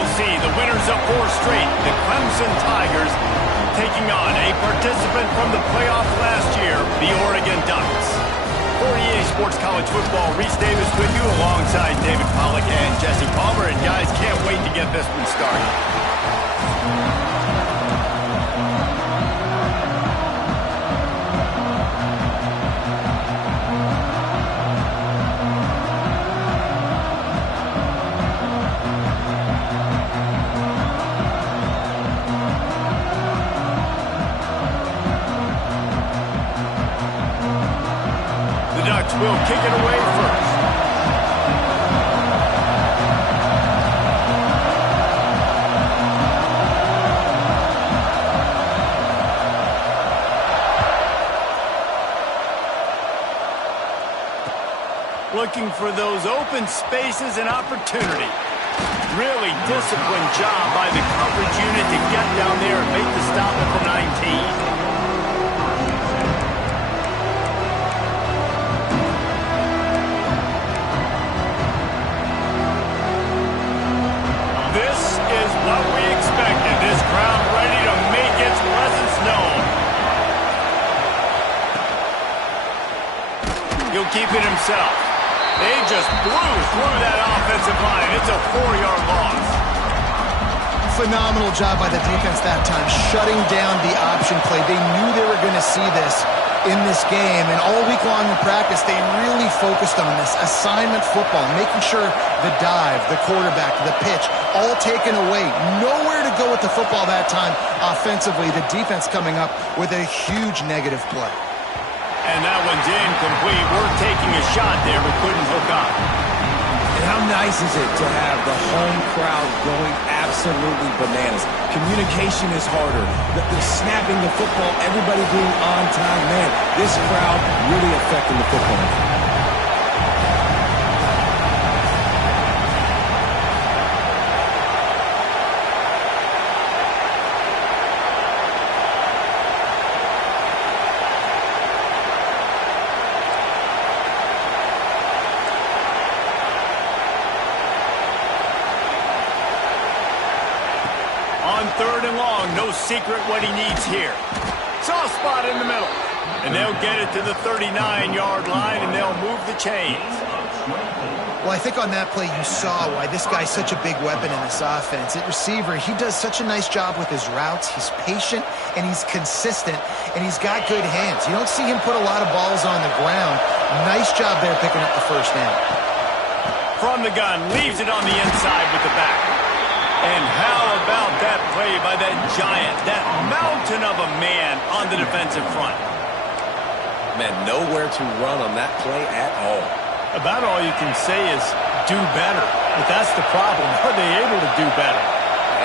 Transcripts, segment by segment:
we'll see the winners of 4 straight, the Clemson Tigers, taking on a participant from the playoff last year, the Oregon Ducks. For EA Sports College Football, Reese Davis with you alongside David Pollack and Jesse Palmer. And guys, can't wait to get this one started. Will kick it away first. Looking for those open spaces and opportunity. Really disciplined job by the coverage unit to get down there and make the stop at the 19. What we expected, this crowd ready to make its presence known. He'll keep it himself. They just blew through that offensive line. It's a 4-yard loss. Phenomenal job by the defense that time, shutting down the option play. They knew they were going to see this in this game, and all week long in practice, they really focused on this assignment football, making sure the dive, the quarterback, the pitch, all taken away. Nowhere to go with the football that time offensively. The defense coming up with a huge negative play. And that one's incomplete. We're taking a shot there, but couldn't hook up. And how nice is it to have the home crowd going absolutely bananas? Communication is harder. The snapping the football, everybody being on time. Man, this crowd really affecting the football. On 3rd and long, no secret what he needs here. Soft spot in the middle. And they'll get it to the 39-yard line, and they'll move the chains. Well, I think on that play you saw why this guy's such a big weapon in this offense. At receiver, he does such a nice job with his routes. He's patient, and he's consistent, and he's got good hands. You don't see him put a lot of balls on the ground. Nice job there picking up the first down. From the gun, leaves it on the inside with the back. And how about that play by that giant, that mountain of a man on the defensive front? Man, nowhere to run on that play at all. About all you can say is do better. But that's the problem. Are they able to do better?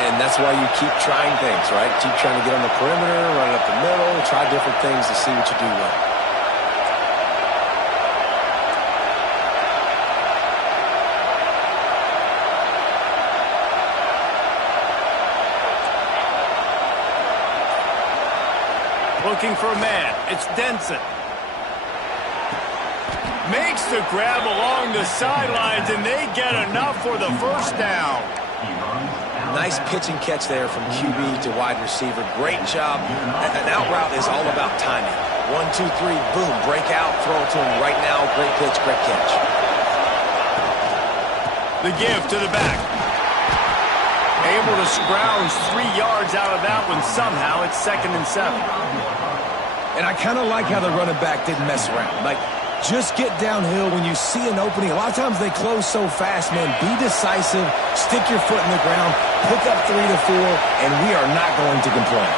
And that's why you keep trying things, right? Keep trying to get on the perimeter, run up the middle, try different things to see what you do well. Looking for a man. It's Denson. Makes the grab along the sidelines, and they get enough for the first down. Nice pitch and catch there from QB to wide receiver. Great job. An out route is all about timing. 1, 2, 3, boom, break out, throw it to him right now. Great pitch, great catch. The give to the back. Able to scrounge 3 yards out of that one somehow. It's 2nd and 7. And I kind of like how the running back didn't mess around. Like, just get downhill when you see an opening. A lot of times they close so fast, man. Be decisive, stick your foot in the ground, pick up 3 to 4, and we are not going to complain.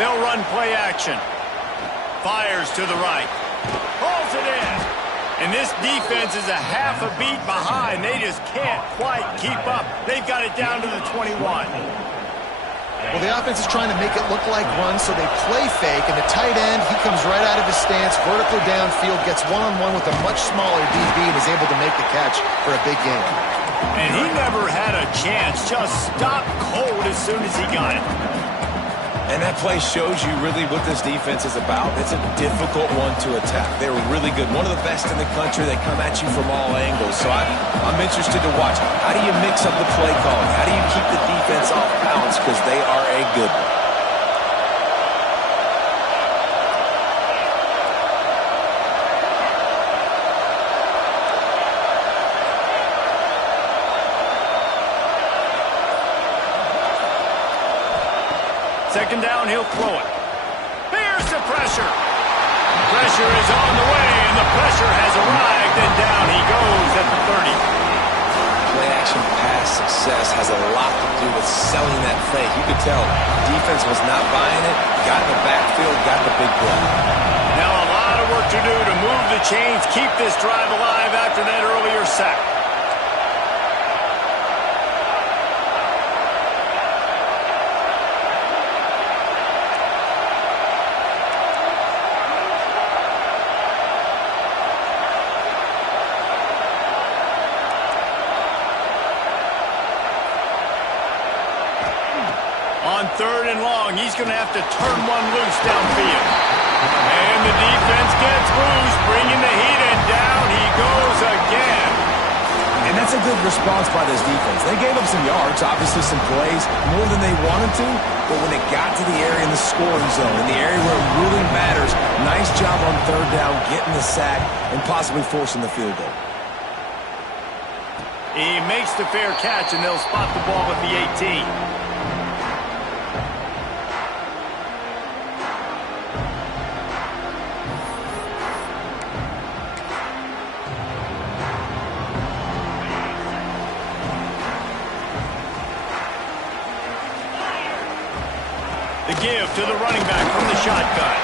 They'll run play action. Fires to the right. Pulls it in. And this defense is a half a beat behind. They just can't quite keep up. They've got it down to the 21. Well, the offense is trying to make it look like run, so they play fake. And the tight end, he comes right out of his stance, vertically downfield, gets one-on-one with a much smaller DB, and is able to make the catch for a big game. And he never had a chance. Just stopped cold as soon as he got it. And that play shows you really what this defense is about. It's a difficult one to attack. They're really good. One of the best in the country. They come at you from all angles. So I'm interested to watch. How do you mix up the play calling? How do you keep the defense off balance? Because they are a good one. Second down, he'll throw it. Here's the pressure. Pressure is on the way, and the pressure has arrived, and down he goes at the 30. Play-action pass success has a lot to do with selling that fake. You could tell defense was not buying it, got in the backfield, got the big play. Now a lot of work to do to move the chains, keep this drive alive after that earlier sack. On third and long, he's going to have to turn one loose downfield. And the defense gets loose, bringing the heat, and down he goes again. And that's a good response by this defense. They gave up some yards, obviously some plays, more than they wanted to, but when it got to the area in the scoring zone, in the area where it really matters, nice job on third down, getting the sack, and possibly forcing the field goal. He makes the fair catch, and they'll spot the ball at the 18. The give to the running back from the shotgun.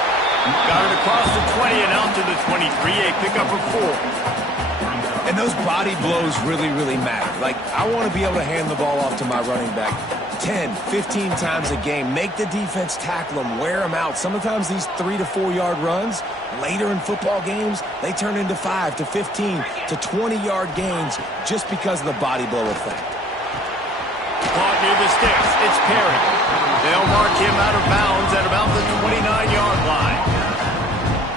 Got it across the 20 and out to the 23, a pickup of 4. And those body blows really, really matter. Like, I want to be able to hand the ball off to my running back 10, 15 times a game. Make the defense tackle them, wear them out. Sometimes these 3 to 4 yard runs, later in football games, they turn into 5 to 15 to 20 yard gains just because of the body blow effect. Caught near the sticks. It's Perry. They'll mark him out of bounds at about the 29-yard line.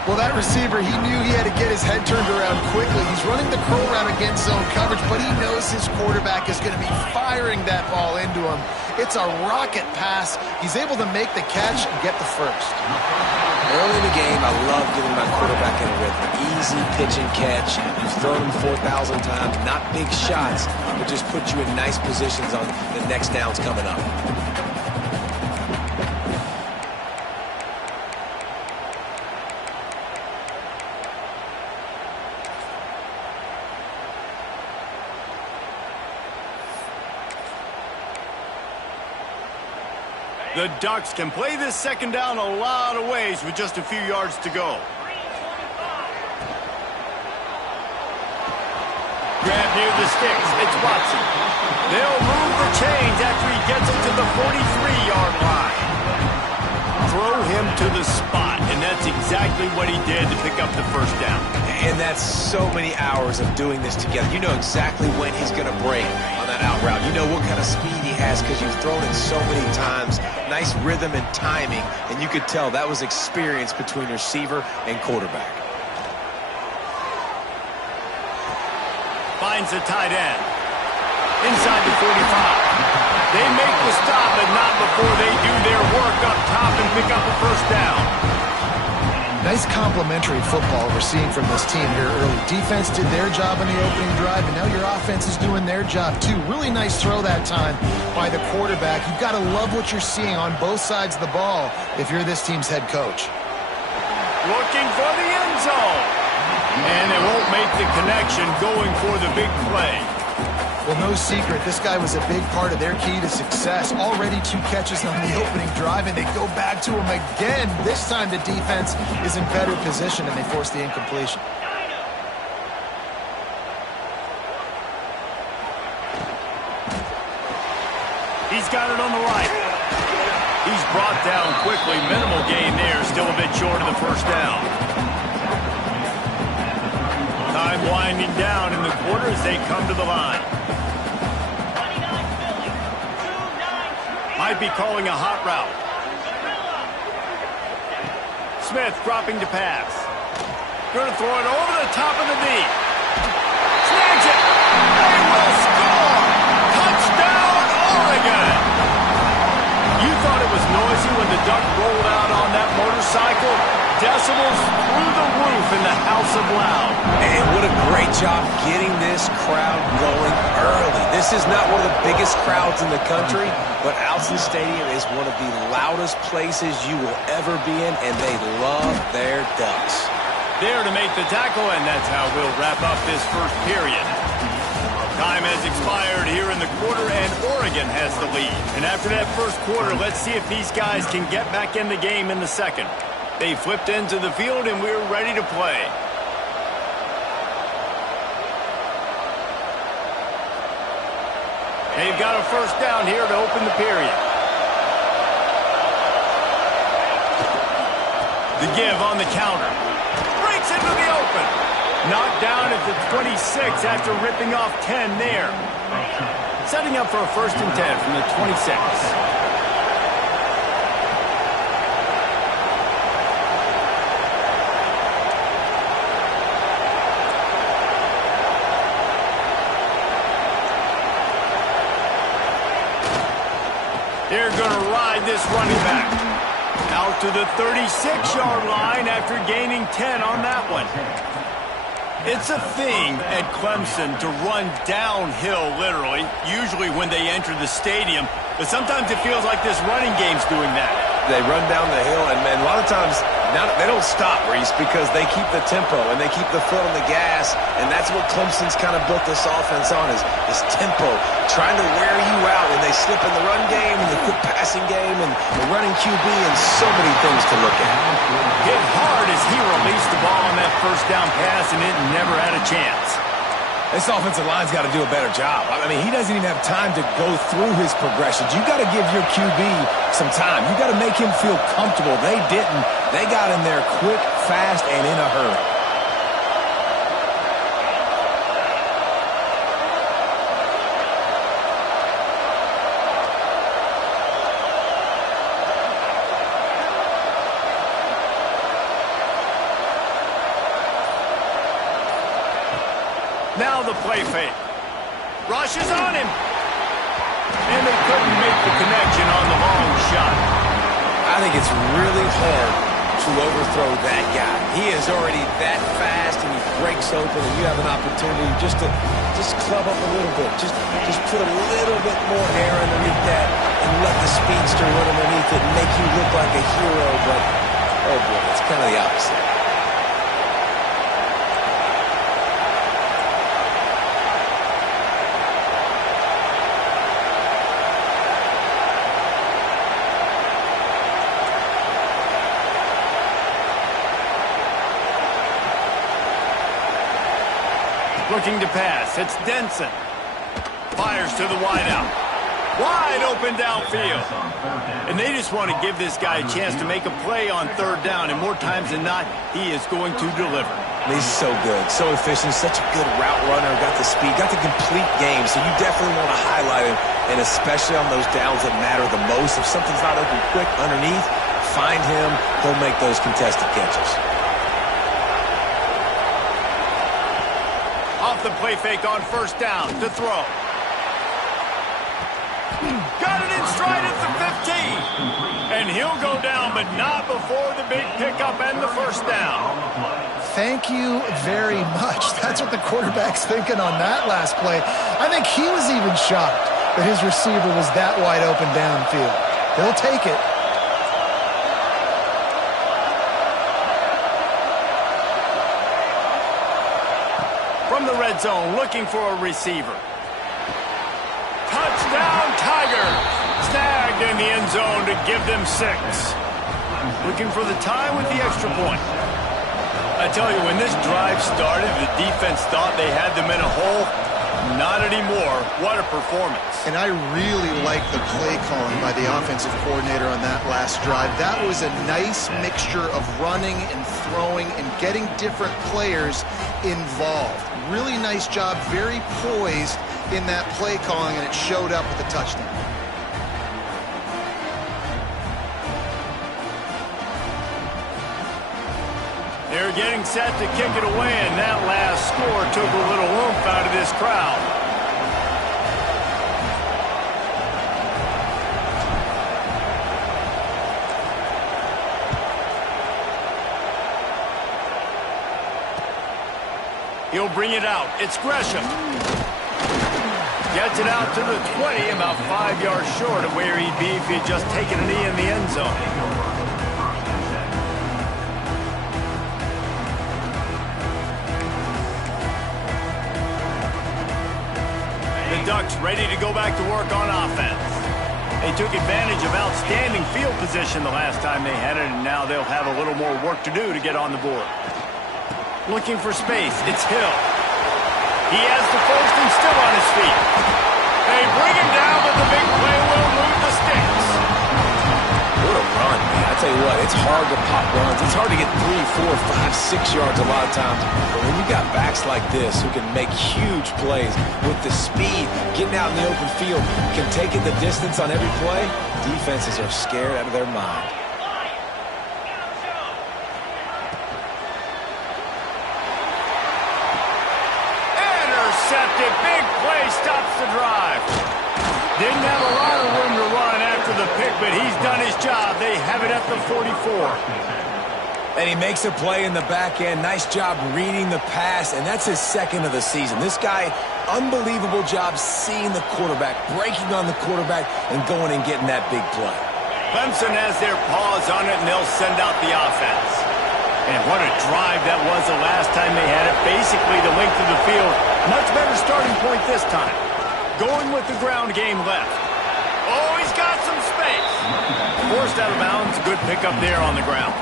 Well, that receiver, he knew he had to get his head turned around quickly. He's running the curl route against zone coverage, but he knows his quarterback is going to be firing that ball into him. It's a rocket pass. He's able to make the catch and get the first. Early in the game, I love getting my quarterback in a rhythm. Easy pitch and catch. You've thrown him 4,000 times. Not big shots, but just put you in nice positions on the next downs coming up. The Ducks can play this second down a lot of ways with just a few yards to go. Grab near the sticks. It's Watson. They'll move the chains after he gets it to the 43-yard line. Throw him to the spot, and that's exactly what he did to pick up the first down. And that's so many hours of doing this together. You know exactly when he's going to break on that out route. You know what kind of speed he has because you've thrown it so many times. Nice rhythm and timing, and you could tell that was experience between receiver and quarterback. Finds the tight end. Inside the 45. They make the stop, but not before they do their work up top and pick up a first down. Nice complementary football we're seeing from this team here early. Defense did their job in the opening drive, and now your offense is doing their job too. Really nice throw that time by the quarterback. You've got to love what you're seeing on both sides of the ball if you're this team's head coach. Looking for the end zone. And it won't make the connection going for the big play. Well, no secret, this guy was a big part of their key to success. Already 2 catches on the opening drive, and they go back to him again. This time the defense is in better position, and they force the incompletion. He's got it on the right. He's brought down quickly. Minimal gain there, still a bit short of the first down. Time winding down in the quarter as they come to the line. might be calling a hot route. Smith dropping to pass. Going to throw it over the top of the knee. Snags it. They will score. Touchdown, Oregon. You thought it was noisy when the Duck rolled out on that motorcycle? Decibels through the roof in the House of Loud. And what a great job getting this crowd going early. This is not one of the biggest crowds in the country, but Alson Stadium is one of the loudest places you will ever be in, and they love their Ducks. There to make the tackle, and that's how we'll wrap up this first period. Time has expired here in the quarter, and Oregon has the lead. And after that first quarter, let's see if these guys can get back in the game in the second. They flipped into the field, and we're ready to play. They've got a first down here to open the period. The give on the counter. Breaks into the open. Knocked down at the 26 after ripping off 10 there. Setting up for a 1st and 10 from the 26. They're going to ride this running back. Out to the 36-yard line after gaining 10 on that one. It's a thing at Clemson to run downhill, literally, usually when they enter the stadium. But sometimes it feels like this running game's doing that. They run down the hill, and a lot of times now they don't stop, Reese, because they keep the tempo and they keep the foot on the gas, and that's what Clemson's kind of built this offense on, is tempo, trying to wear you out, and they slip in the run game and the quick passing game and the running QB and so many things to look at. Hit hard as he released the ball on that first down pass, and it never had a chance. This offensive line's got to do a better job. I mean, he doesn't even have time to go through his progressions. You got to give your QB some time. You got to make him feel comfortable. They didn't. They got in there quick, fast, and in a hurry. Now the play fake. Rush is on him. And they couldn't make the connection on the long shot. I think it's really hard to overthrow that guy. He is already that fast, and he breaks open, and you have an opportunity just to club up a little bit. Just put a little bit more air underneath that and let the speedster run underneath it and make you look like a hero. But, oh boy, it's kind of the opposite. Looking to pass. It's Denson. Fires to the wideout. Wide open downfield. And they just want to give this guy a chance to make a play on 3rd down. And more times than not, he is going to deliver. He's so good, so efficient, such a good route runner, got the speed, got the complete game. So you definitely want to highlight him, and especially on those downs that matter the most. If something's not open quick underneath, find him. He'll make those contested catches. Off the play fake on 1st down to throw. Got it in stride at the 15. And he'll go down, but not before the big pickup and the 1st down. Thank you very much. That's what the quarterback's thinking on that last play. I think he was even shocked that his receiver was that wide open downfield. He'll take it. From the red zone, looking for a receiver. Touchdown, Tigers! Snagged in the end zone to give them 6. Looking for the tie with the extra point. I tell you, when this drive started, the defense thought they had them in a hole. Not anymore. What a performance. And I really like the play calling by the offensive coordinator on that last drive. That was a nice mixture of running and throwing and getting different players involved. Really nice job, very poised in that play calling, and it showed up with the touchdown. They're getting set to kick it away, and that last score took a little oomph out of this crowd. He'll bring it out. It's Gresham. Gets it out to the 20, about 5 yards short of where he'd be if he'd just taken a knee in the end zone. The Ducks ready to go back to work on offense. They took advantage of outstanding field position the last time they had it, and now they'll have a little more work to do to get on the board. Looking for space. It's Hill. He has the first and still on his feet. They bring him down, but the big play will move the sticks. What a run, man. I tell you what, it's hard to pop runs. It's hard to get 3, 4, 5, 6 yards a lot of times. But when you got backs like this who can make huge plays with the speed, getting out in the open field, can take it the distance on every play, defenses are scared out of their mind. Intercepted. Big play stops the drive. Didn't have a lot of room to run after the pick, but he's done his job. They have it at the 44. And he makes a play in the back end. Nice job reading the pass, and that's his second of the season. This guy, unbelievable job seeing the quarterback, breaking on the quarterback, and going and getting that big play. Clemson has their paws on it, and they'll send out the offense. And what a drive that was the last time they had it. Basically the length of the field. Much better starting point this time. Going with the ground game left. Oh, he's got some space. Forced out of bounds. Good pickup there on the ground.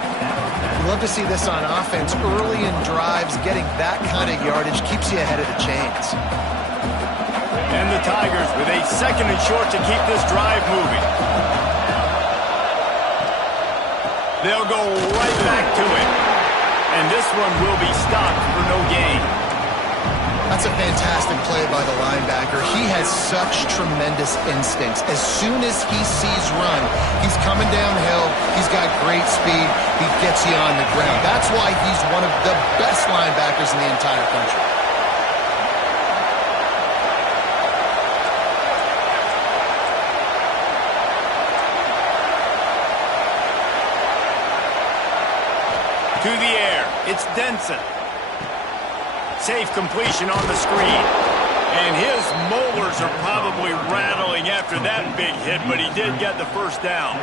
You love to see this on offense. Early in drives, getting that kind of yardage keeps you ahead of the chains. And the Tigers with a second and short to keep this drive moving. They'll go right back to it. And this one will be stopped for no gain. That's a fantastic play by the linebacker. He has such tremendous instincts. As soon as he sees run, he's coming downhill. He's got great speed. He gets you on the ground. That's why he's one of the best linebackers in the entire country. To the air. It's Denson. Safe completion on the screen. And his molars are probably rattling after that big hit, but he did get the first down.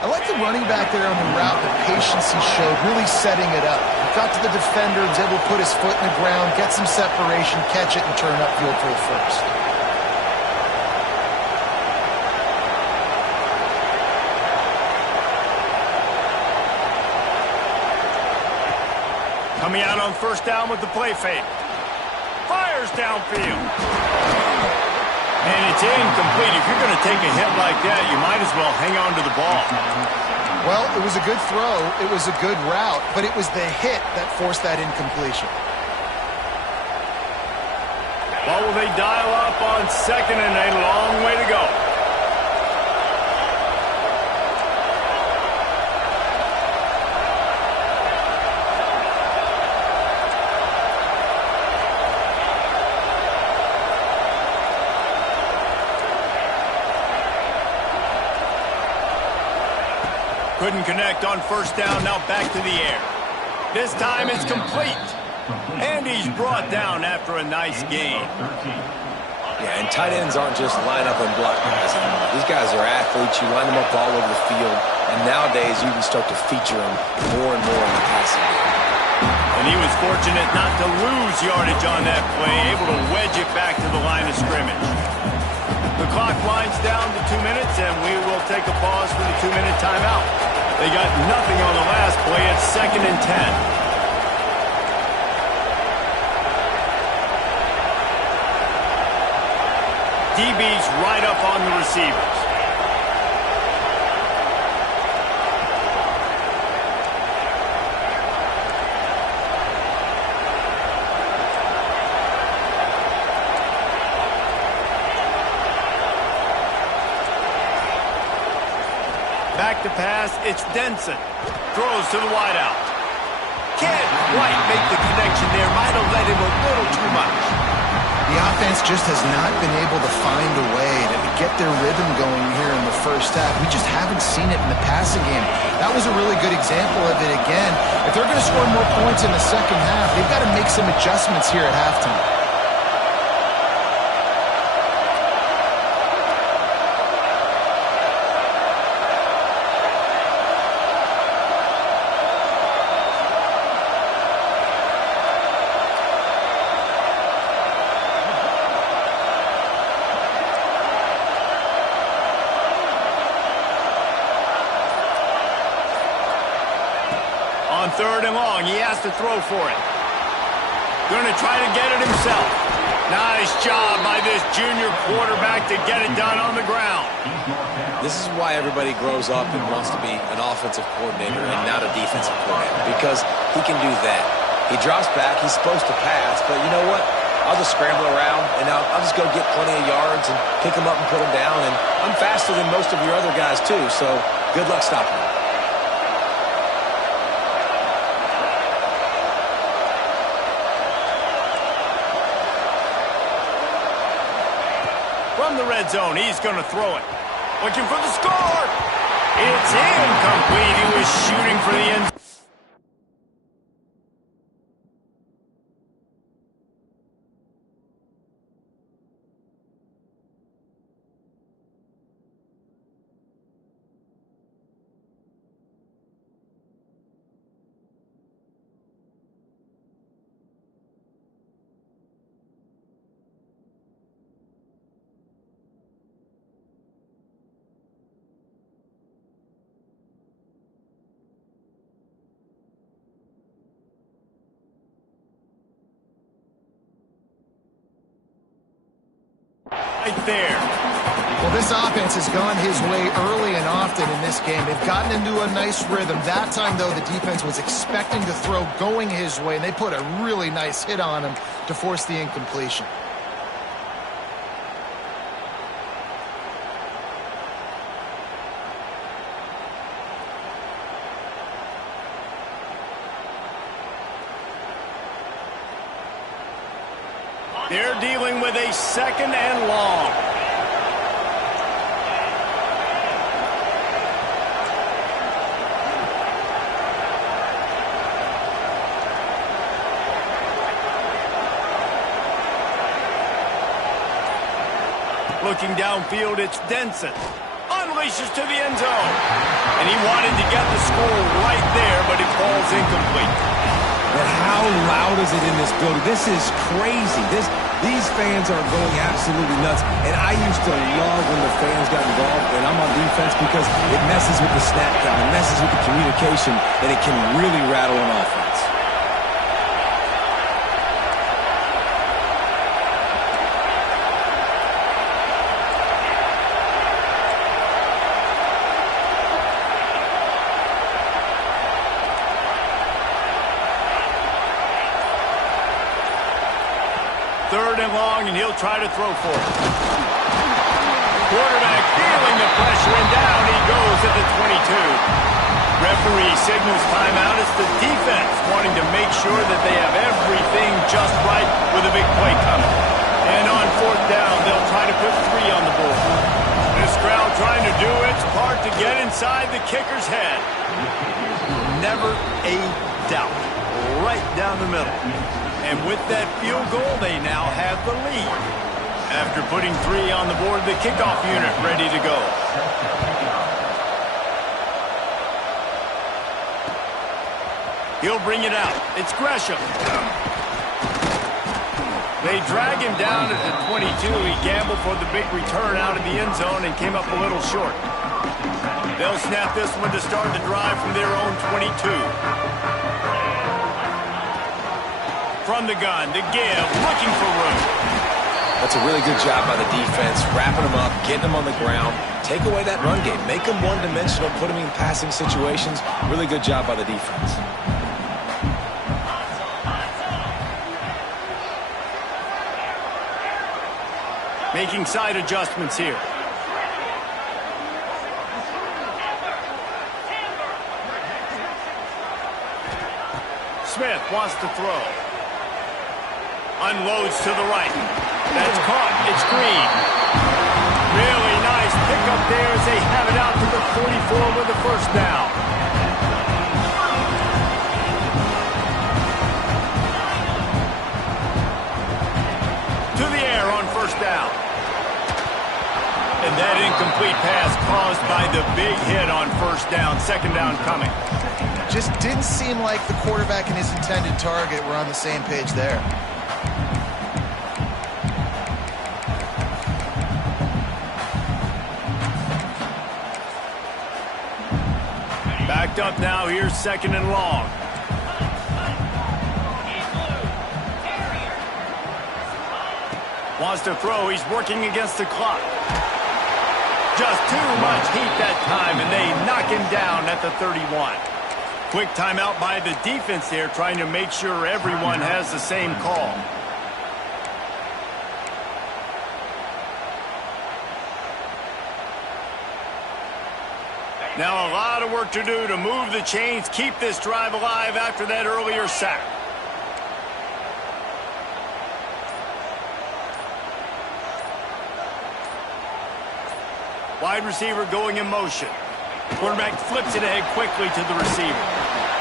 I like the running back there on the route, the patience he showed, really setting it up. Got to the defender, was able to put his foot in the ground, get some separation, catch it, and turn upfield for a first. Coming out on first down with the play fake. Fires downfield. And it's incomplete. If you're going to take a hit like that, you might as well hang on to the ball. Well, it was a good throw. It was a good route, but it was the hit that forced that incompletion. Well, will they dial up on second and a long way to go? Couldn't connect on first down, now back to the air. This time it's complete. And he's brought down after a nice gain. Yeah, and tight ends aren't just line up and block guys. These guys are athletes. You line them up all over the field. And nowadays you can start to feature them more and more in the passing game. And he was fortunate not to lose yardage on that play, able to wedge it back to the line of scrimmage. The clock winds down to 2 minutes, and we will take a pause for the 2-minute timeout. They got nothing on the last play. It's 2nd and 10. DB's right up on the receivers. Back to pass, it's Denson. Throws to the wideout. can't quite make the connection there. Might have let him a little too much. The offense just has not been able to find a way to get their rhythm going here in the first half. We just haven't seen it in the passing game. That was a really good example of it again. If they're going to score more points in the second half, they've got to make some adjustments here at halftime. On 3rd and long, he has to throw for it. Going to try to get it himself. Nice job by this junior quarterback to get it done on the ground. This is why everybody grows up and wants to be an offensive coordinator and not a defensive coordinator, because he can do that. He drops back, he's supposed to pass, but you know what? I'll just scramble around, and I'll just go get plenty of yards and pick him up and put him down, and I'm faster than most of your other guys too, so good luck stopping him. From the red zone, he's going to throw it. Looking for the score. It's incomplete. He was shooting for the end. Right there. Well, this offense has gone his way early and often in this game. They've gotten into a nice rhythm. That time, though, the defense was expecting to throw going his way, and they put a really nice hit on him to force the incompletion. They're dealing with a 2nd and long. Looking downfield, it's Denson. Unleashes to the end zone. And he wanted to get the score right there, but it falls incomplete. But how loud is it in this building? This is crazy. These fans are going absolutely nuts. And I used to love when the fans got involved, and I'm on defense, because it messes with the snap count, it messes with the communication, and it can really rattle an offense. Third and long, and he'll try to throw for it. Quarterback feeling the pressure, and down he goes at the 22. Referee signals timeout. It's the defense wanting to make sure that they have everything just right with a big play coming. And on 4th down, they'll try to put 3 on the board. This crowd trying to do its part to get inside the kicker's head. Never a doubt. Right down the middle. And with that field goal, they now have the lead. After putting 3 on the board, the kickoff unit ready to go. He'll bring it out. It's Gresham. They drag him down at the 22. He gambled for the big return out of the end zone and came up a little short. They'll snap this one to start the drive from their own 22. From the gun, to give, looking for room. That's a really good job by the defense, wrapping them up, getting them on the ground. Take away that run game. Make them one-dimensional, put them in passing situations. Really good job by the defense. Making side adjustments here. Smith wants to throw. Unloads to the right. That's caught. It's Green. Really nice pickup there as they have it out to the 44 with the first down. To the air on first down. And that incomplete pass caused by the big hit on first down. Second down coming. Just didn't seem like the quarterback and his intended target were on the same page there. Backed up now. Here's second and long. Wants to throw. He's working against the clock. Just too much heat that time, and they knock him down at the 31. Quick timeout by the defense there, trying to make sure everyone has the same call. Now a lot of work to do to move the chains, keep this drive alive after that earlier sack. Wide receiver going in motion. Quarterback flips it ahead quickly to the receiver.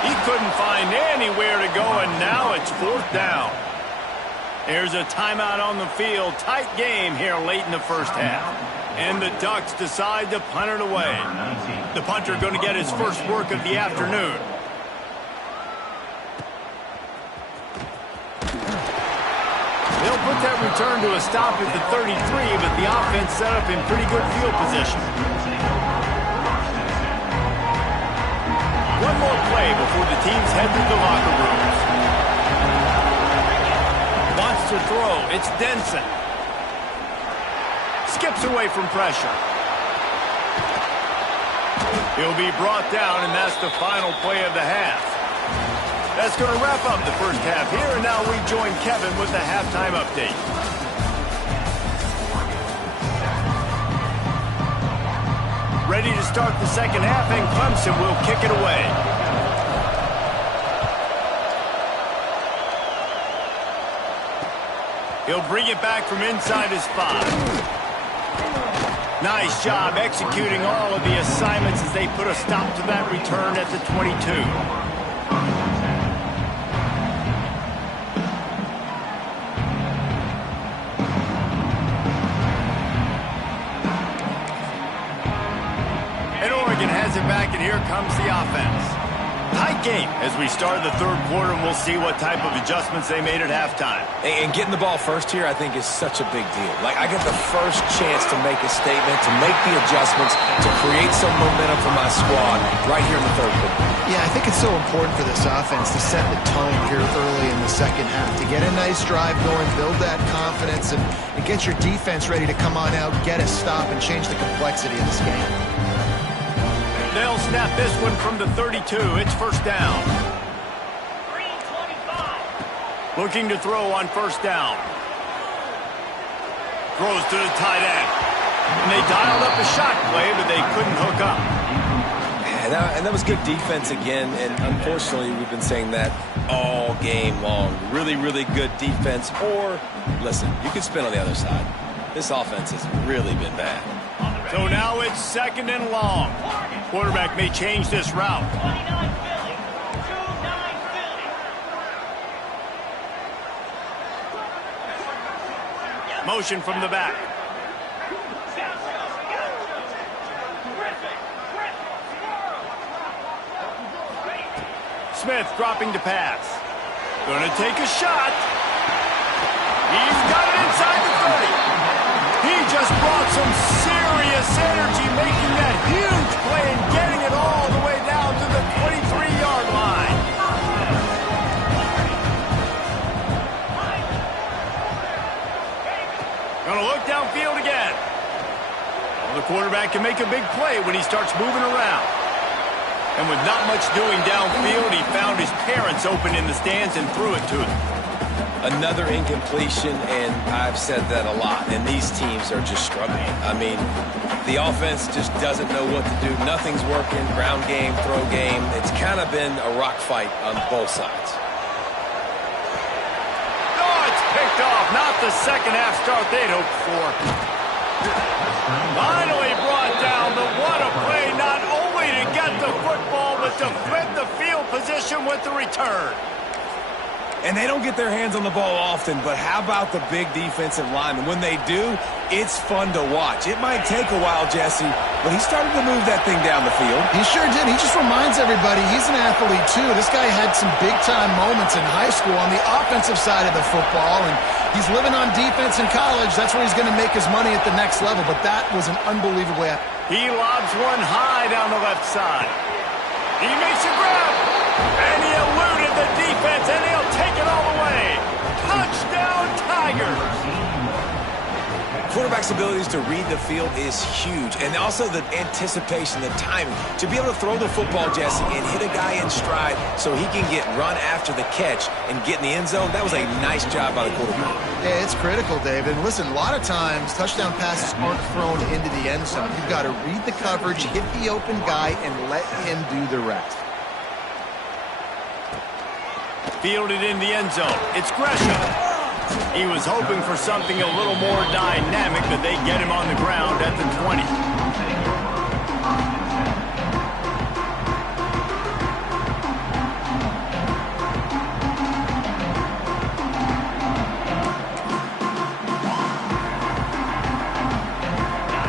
He couldn't find anywhere to go, and now it's fourth down. There's a timeout on the field. Tight game here late in the first half. And the Ducks decide to punt it away. The punter going to get his first work of the afternoon. They'll put that return to a stop at the 33, but the offense set up in pretty good field position. One more play before the teams head to the locker rooms. Wants to throw. It's Denson. Skips away from pressure. He'll be brought down, and that's the final play of the half. That's going to wrap up the first half here, and now we join Kevin with the halftime update. Ready to start the second half, and Clemson will kick it away. He'll bring it back from inside his 5. Nice job executing all of the assignments as they put a stop to that return at the 22. Has it back, and here comes the offense. Tight game as we start the third quarter, and we'll see what type of adjustments they made at halftime. And getting the ball first here, I think, is such a big deal. Like, I get the first chance to make a statement, to make the adjustments, to create some momentum for my squad right here in the third quarter. Yeah, I think it's so important for this offense to set the tone here early in the second half, to get a nice drive going, build that confidence, and get your defense ready to come on out, get a stop, and change the complexity of this game. They'll snap this one from the 32. It's first down. Looking to throw on first down. Throws to the tight end. And they dialed up a shot play, but they couldn't hook up. And that was good defense again, and unfortunately we've been saying that all game long. Really, really good defense. Or, listen, you can spin on the other side. This offense has really been bad. So now it's second and long. Quarterback may change this route. Motion from the back. Smith dropping to pass. Gonna take a shot. He's got it inside the 30. He just brought some serious energy, making that huge play and getting it all the way down to the 23-yard line. Gonna look downfield again. Well, the quarterback can make a big play when he starts moving around. And with not much doing downfield, he found his parents open in the stands and threw it to them. Another incompletion, and I've said that a lot, and these teams are just struggling. I mean, the offense just doesn't know what to do. Nothing's working. Ground game, throw game. It's kind of been a rock fight on both sides. picked off. Not the second half start they'd hoped for. Finally brought down, but what a play, not only to get the football, but to flip the field position with the return. And they don't get their hands on the ball often, but how about the big defensive line? And when they do, it's fun to watch. It might take a while, Jesse, but he started to move that thing down the field. He sure did. He just reminds everybody he's an athlete, too. This guy had some big-time moments in high school on the offensive side of the football, and he's living on defense in college. That's where he's going to make his money at the next level, but that was an unbelievable effort. He lobs one high down the left side. He makes a grab, and he eluded the defense, and he'll take it all the way. Touchdown, Tigers! Quarterback's abilities to read the field is huge, and also the anticipation, the timing. To be able to throw the football, Jesse, and hit a guy in stride so he can get run after the catch and get in the end zone, that was a nice job by the quarterback. Yeah, it's critical, David. And listen, a lot of times touchdown passes aren't thrown into the end zone. You've got to read the coverage, hit the open guy, and let him do the rest. Fielded in the end zone. It's Gresham. He was hoping for something a little more dynamic, but they get him on the ground at the 20.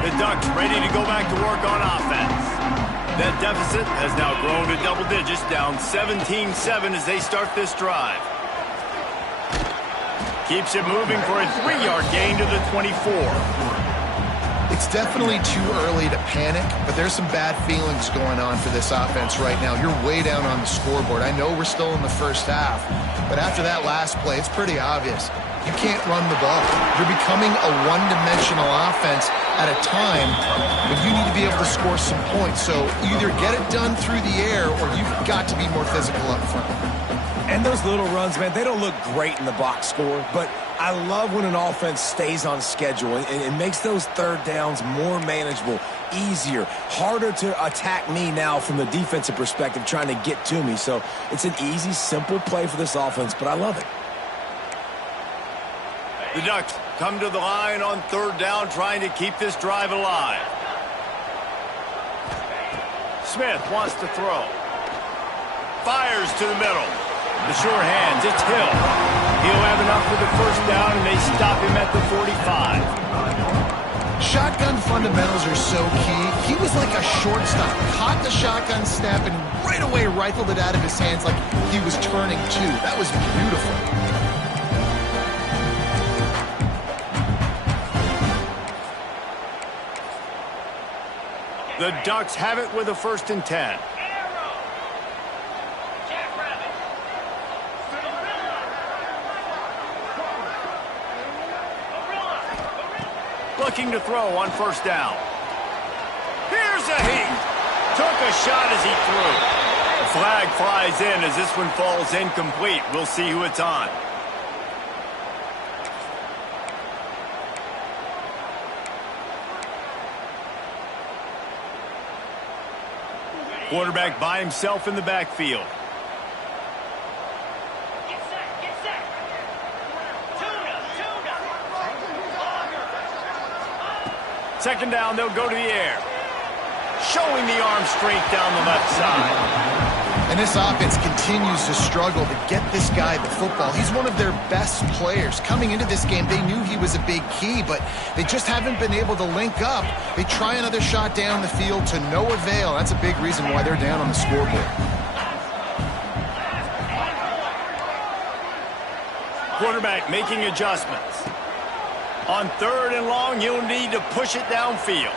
The Ducks ready to go back to work on offense. That deficit has now grown to double digits, down 17-7 as they start this drive. Keeps it moving for a 3-yard gain to the 24. It's definitely too early to panic, but there's some bad feelings going on for this offense right now. You're way down on the scoreboard. I know we're still in the first half, but after that last play, it's pretty obvious. You can't run the ball. You're becoming a one-dimensional offense at a time when you need to be able to score some points. So either get it done through the air or you've got to be more physical up front. And those little runs, man, they don't look great in the box score, but I love when an offense stays on schedule and it makes those third downs more manageable, easier, harder to attack me now from the defensive perspective trying to get to me. So it's an easy, simple play for this offense, but I love it. The Ducks come to the line on third down, trying to keep this drive alive. Smith wants to throw. Fires to the middle. The sure hands, it's Hill. He'll have enough for the first down, and they stop him at the 45. Shotgun fundamentals are so key. He was like a shortstop. Caught the shotgun snap and right away rifled it out of his hands like he was turning two. That was beautiful. The Ducks have it with a 1st and 10. Looking to throw on first down. Here's a heat. Took a shot as he threw. The flag flies in as this one falls incomplete. We'll see who it's on. Quarterback by himself in the backfield. Second down, they'll go to the air. Showing the arm strength down the left side. And this offense continues to struggle to get this guy the football. He's one of their best players. Coming into this game, they knew he was a big key, but they just haven't been able to link up. They try another shot down the field to no avail. That's a big reason why they're down on the scoreboard. Quarterback making adjustments. On third and long, he'll need to push it downfield.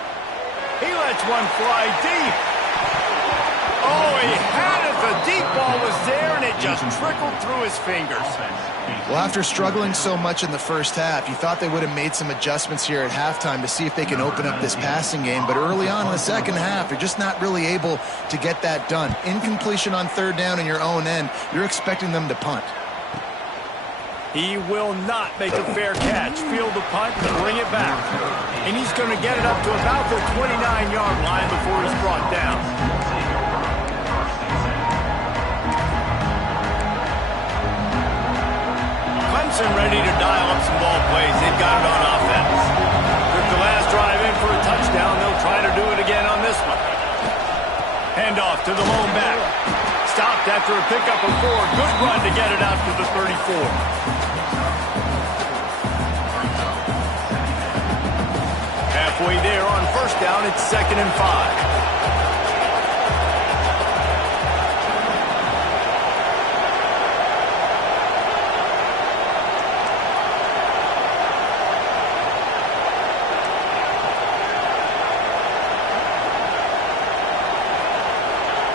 He lets one fly deep. Oh, he had it. The deep ball was there, and it just trickled through his fingers. Well, after struggling so much in the first half, you thought they would have made some adjustments here at halftime to see if they can open up this passing game. But early on in the second half, they're just not really able to get that done. Incompletion on third down in your own end, you're expecting them to punt. He will not make a fair catch. Field the punt and bring it back. And he's going to get it up to about the 29-yard line before he's brought down. Clemson ready to dial up some ball plays. They've got it on offense. Took the last drive in for a touchdown. They'll try to do it again on this one. Handoff to the lone back. Stopped after a pickup of 4. Good run to get it out to the 34. Halfway there on first down, it's 2nd and 5.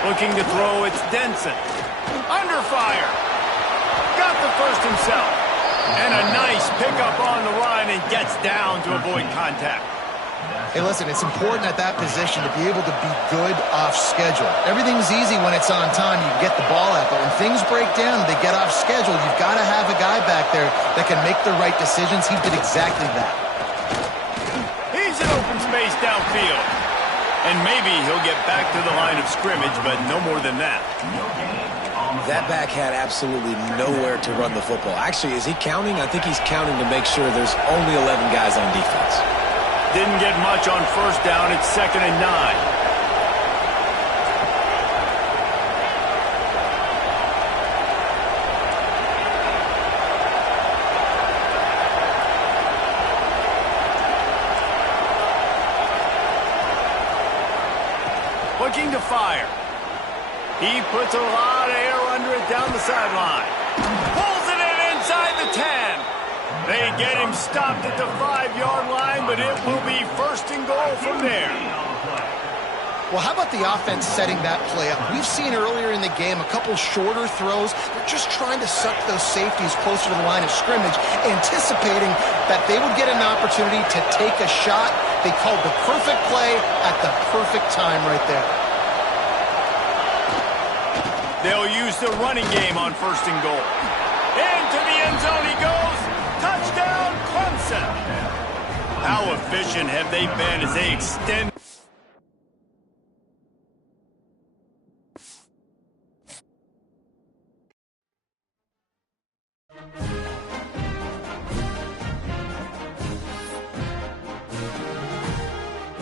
Looking to throw, it's Denson. Under fire. Got the first himself. And a nice pickup on the run and gets down to avoid contact. Hey, listen, it's important at that position to be able to be good off schedule. Everything's easy when it's on time. You get the ball out, but when things break down, they get off schedule. You've got to have a guy back there that can make the right decisions. He did exactly that. He's in open space downfield. And maybe he'll get back to the line of scrimmage, but no more than that. That back had absolutely nowhere to run the football. Actually, is he counting? I think he's counting to make sure there's only 11 guys on defense. Didn't get much on first down. It's 2nd and 9. Looking to fire. He puts a lot of air under it down the sideline. Pulls it in inside the 10. They get him stopped at the 5-yard line, but it will be 1st and goal from there. Well, how about the offense setting that play up? We've seen earlier in the game a couple shorter throws. They're just trying to suck those safeties closer to the line of scrimmage, anticipating that they would get an opportunity to take a shot. They called the perfect play at the perfect time right there. They'll use the running game on 1st and goal. Into the end zone he goes. Touchdown, Clemson. How efficient have they been as they extend...